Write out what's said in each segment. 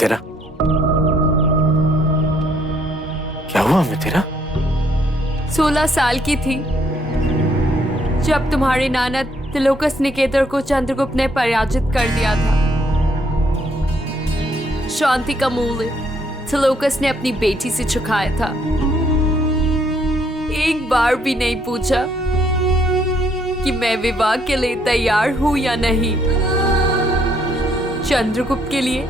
तेरा क्या हुआ? मैं तेरा 16 साल की थी जब तुम्हारे नाना तिलोकस निकेतर को चंद्रगुप्त ने पराजित कर दिया था। शांति का मूल्य तिलोकस ने अपनी बेटी से चुकाया था। एक बार भी नहीं पूछा कि मैं विवाह के लिए तैयार हूं या नहीं। चंद्रगुप्त के लिए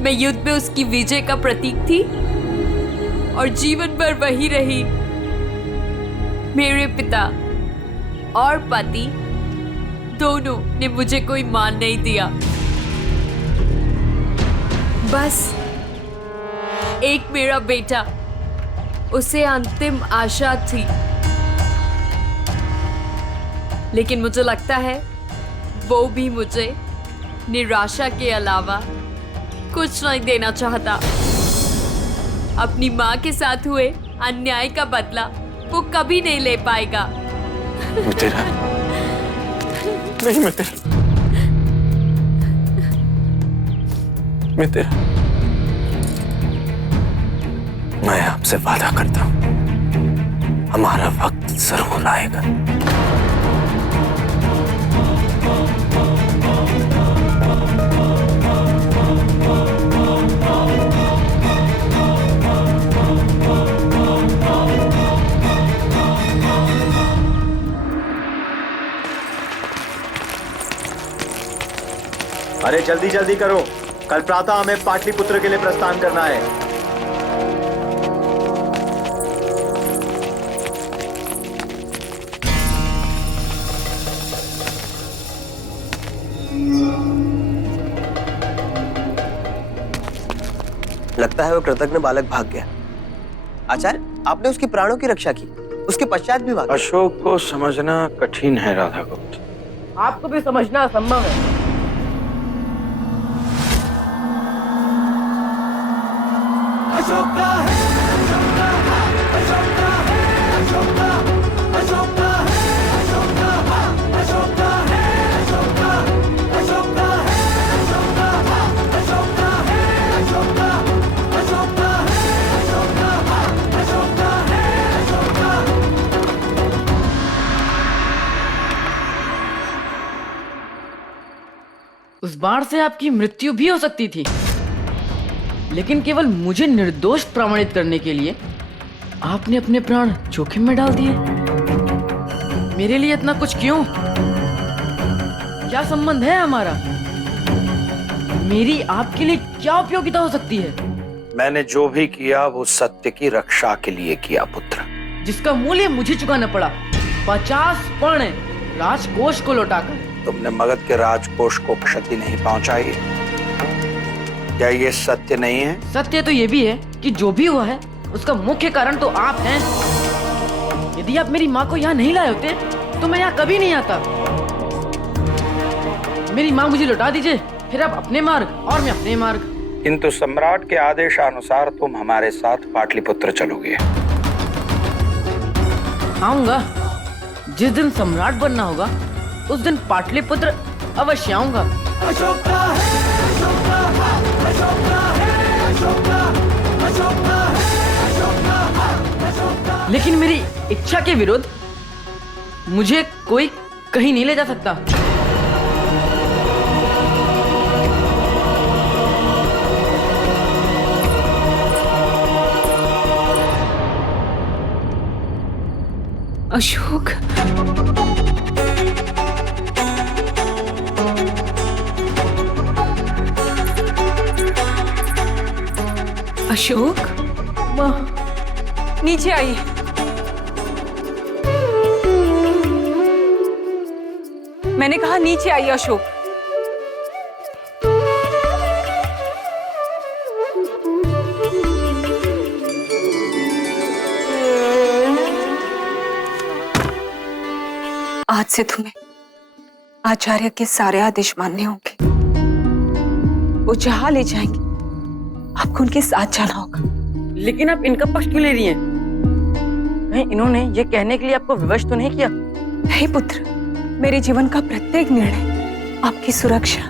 मैं युद्ध में उसकी विजय का प्रतीक थी और जीवन भर वही रही। मेरे पिता और पति दोनों ने मुझे कोई मान नहीं दिया। बस एक मेरा बेटा, उसे अंतिम आशा थी। लेकिन मुझे लगता है वो भी मुझे निराशा के अलावा कुछ नहीं देना चाहता। अपनी माँ के साथ हुए अन्याय का बदला वो कभी नहीं ले पाएगा। मैं तेरा नहीं, मैं आपसे वादा करता हूं, हमारा वक्त जरूर आएगा। अरे जल्दी जल्दी करो, कल प्रातः हमें पाटलिपुत्र के लिए प्रस्थान करना है। लगता है वो कृतज्ञ बालक भाग गया। आचार्य, आपने उसके प्राणों की रक्षा की, उसके पश्चात भी भागा। अशोक को समझना कठिन है राधागुप्त। आपको भी समझना असंभव है। उस बाण से आपकी मृत्यु भी हो सकती थी, लेकिन केवल मुझे निर्दोष प्रमाणित करने के लिए आपने अपने प्राण जोखिम में डाल दिए। मेरे लिए इतना कुछ क्यों? क्या संबंध है हमारा? मेरी आपके लिए क्या उपयोगिता हो सकती है? मैंने जो भी किया वो सत्य की रक्षा के लिए किया पुत्र, जिसका मूल्य मुझे चुकाना पड़ा 50 पर्ण राजकोष को लौटाकर। तुमने मगध के राजकोष को क्षति नहीं पहुंचाई। क्या ये सत्य नहीं है? सत्य तो ये भी है कि जो भी हुआ है उसका मुख्य कारण तो आप हैं। यदि आप मेरी माँ को यहाँ नहीं लाए होते तो मैं यहाँ कभी नहीं आता। मेरी माँ मुझे लौटा दीजिए, फिर आप अपने मार्ग और मैं अपने मार्ग। किंतु सम्राट के आदेशानुसार तुम हमारे साथ पाटलिपुत्र चलोगे। आऊंगा, जिस दिन सम्राट बनना होगा उस दिन पाटलिपुत्र अवश्य आऊंगा। लेकिन मेरी इच्छा के विरुद्ध मुझे कोई कहीं नहीं ले जा सकता। अशोक, अशोक, माँ, नीचे आइए। मैंने कहा नीचे आइए अशोक। आज से तुम्हें आचार्य के सारे आदेश मानने होंगे। वो जहां ले जाएंगे आपको उनके साथ जाना होगा। लेकिन आप इनका पक्ष क्यों ले रही हैं? कहीं इन्होंने ये कहने के लिए आपको विवश तो नहीं किया? नहीं पुत्र, मेरे जीवन का प्रत्येक निर्णय आपकी सुरक्षा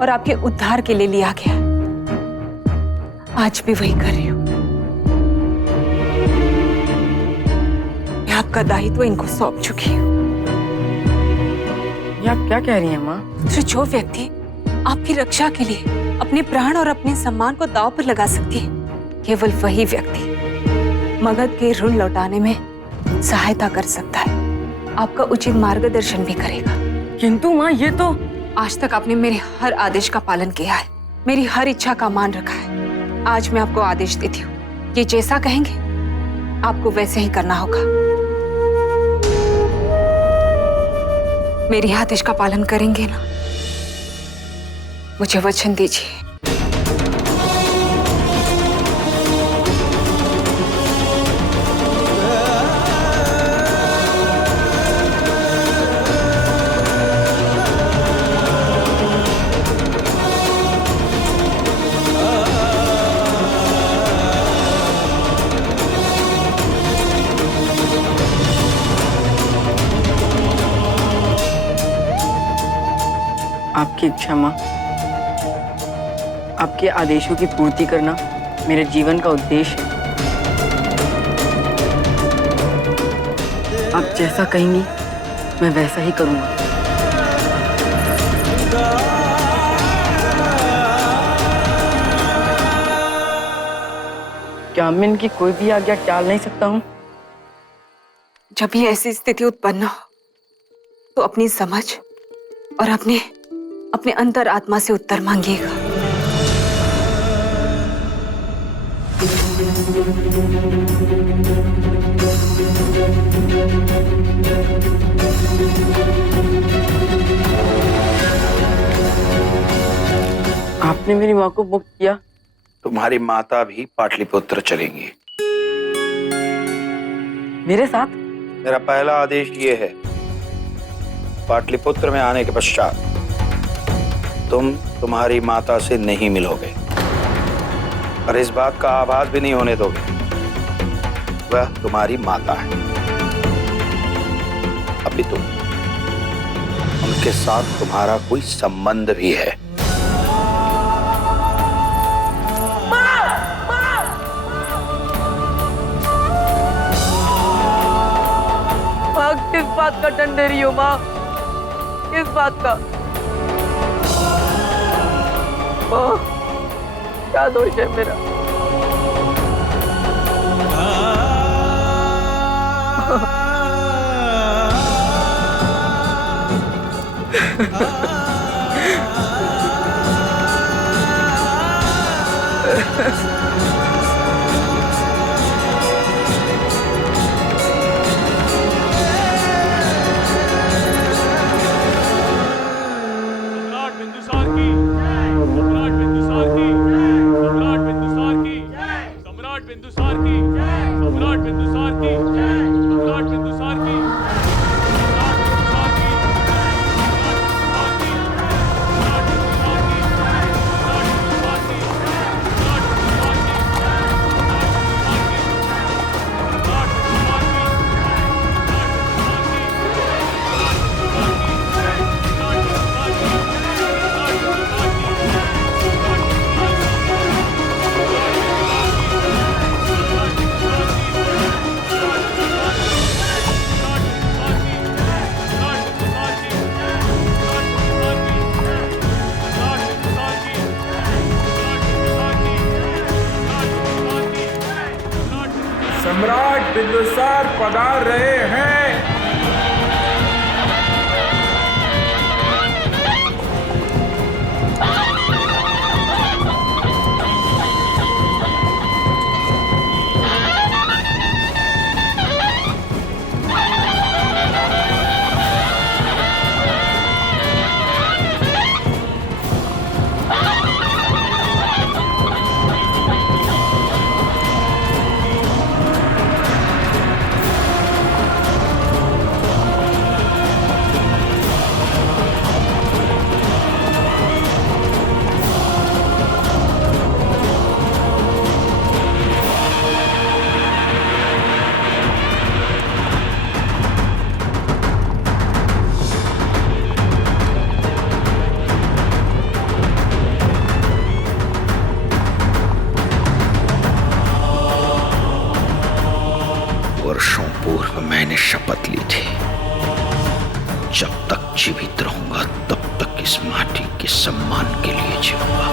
और आपके उद्धार के लिए लिया गया है। आज भी वही कर रही हूँ। मैं आपका दायित्व इनको सौंप चुकी हूँ। ये आप क्या कह रही हैं माँ? तो जो व्यक्ति आपकी रक्षा के लिए अपने प्राण और अपने सम्मान को दांव पर लगा सकती है, केवल वही व्यक्ति मगध के ऋण लौटाने में सहायता कर सकता है, आपका उचित मार्गदर्शन भी करेगा। किंतु माँ ये तो आज तक आपने मेरे हर आदेश का पालन किया है, मेरी हर इच्छा का मान रखा है। आज मैं आपको आदेश देती हूँ, ये जैसा कहेंगे आपको वैसे ही करना होगा। मेरी आदेश का पालन करेंगे ना? मुझे वचन दीजिए। आपकी इच्छा माँ, आपके आदेशों की पूर्ति करना मेरे जीवन का उद्देश्य है। आप जैसा कहेंगी मैं वैसा ही करूँगा। क्या मैं इनकी कोई भी आज्ञा टाल नहीं सकता हूँ? जब भी ऐसी स्थिति उत्पन्न हो तो अपनी समझ और अपने अंतर आत्मा से उत्तर मांगिएगा। आपने मेरी माँ को मुक्त किया, तुम्हारी माता भी पाटलिपुत्र चलेंगी। मेरे साथ? मेरा पहला आदेश ये है, पाटलिपुत्र में आने के पश्चात तुम तुम्हारी माता से नहीं मिलोगे और इस बात का आभास भी नहीं होने दोगे वह तुम्हारी माता है। अभी तुम उनके साथ तुम्हारा कोई संबंध भी है। किस बात का दंड दे रही हो माँ? किस बात का? माँ, क्या दोष है मेरा? सम्राट बिंदुसार पधार रहे हैं। और मैंने शपथ ली थी, जब तक जीवित रहूंगा तब तक इस माटी के सम्मान के लिए जीऊंगा।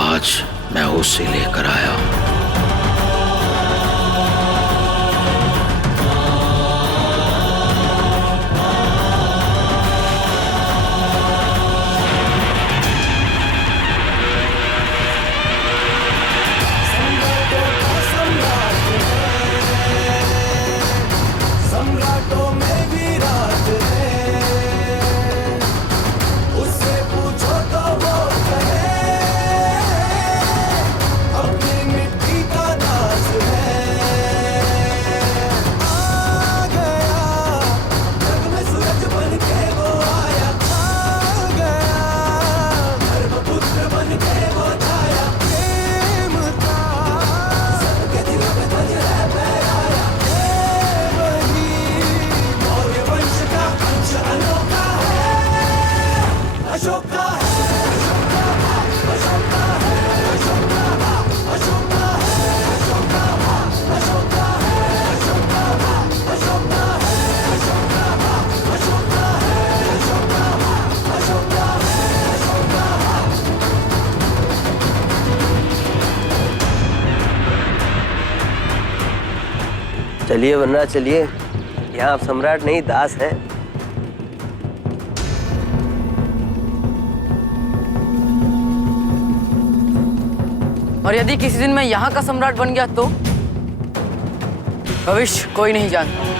आज मैं उसे लेकर आया हूं। चलिए वरना चलिए, यहाँ आप सम्राट नहीं दास हैं। और यदि किसी दिन मैं यहाँ का सम्राट बन गया तो भविष्य कोई नहीं जानता।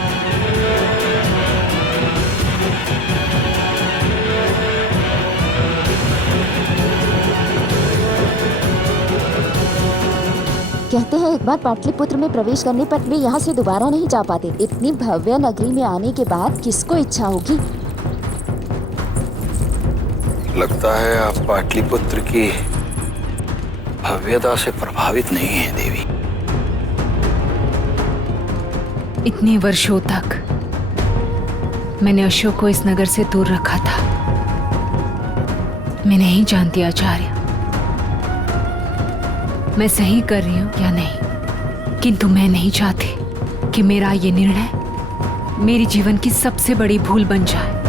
कहते हैं एक बार पाटलिपुत्र में प्रवेश करने पर वे यहाँ से दोबारा नहीं जा पाते। इतनी भव्य नगरी में आने के बाद किसको इच्छा होगी? लगता है आप पाटलिपुत्र की भव्यता से प्रभावित नहीं हैं देवी। इतने वर्षों तक मैंने अशोक को इस नगर से दूर रखा था। मैं नहीं जानती आचार्य, मैं सही कर रही हूं या नहीं, किंतु मैं नहीं चाहती कि मेरा ये निर्णय मेरी जीवन की सबसे बड़ी भूल बन जाए।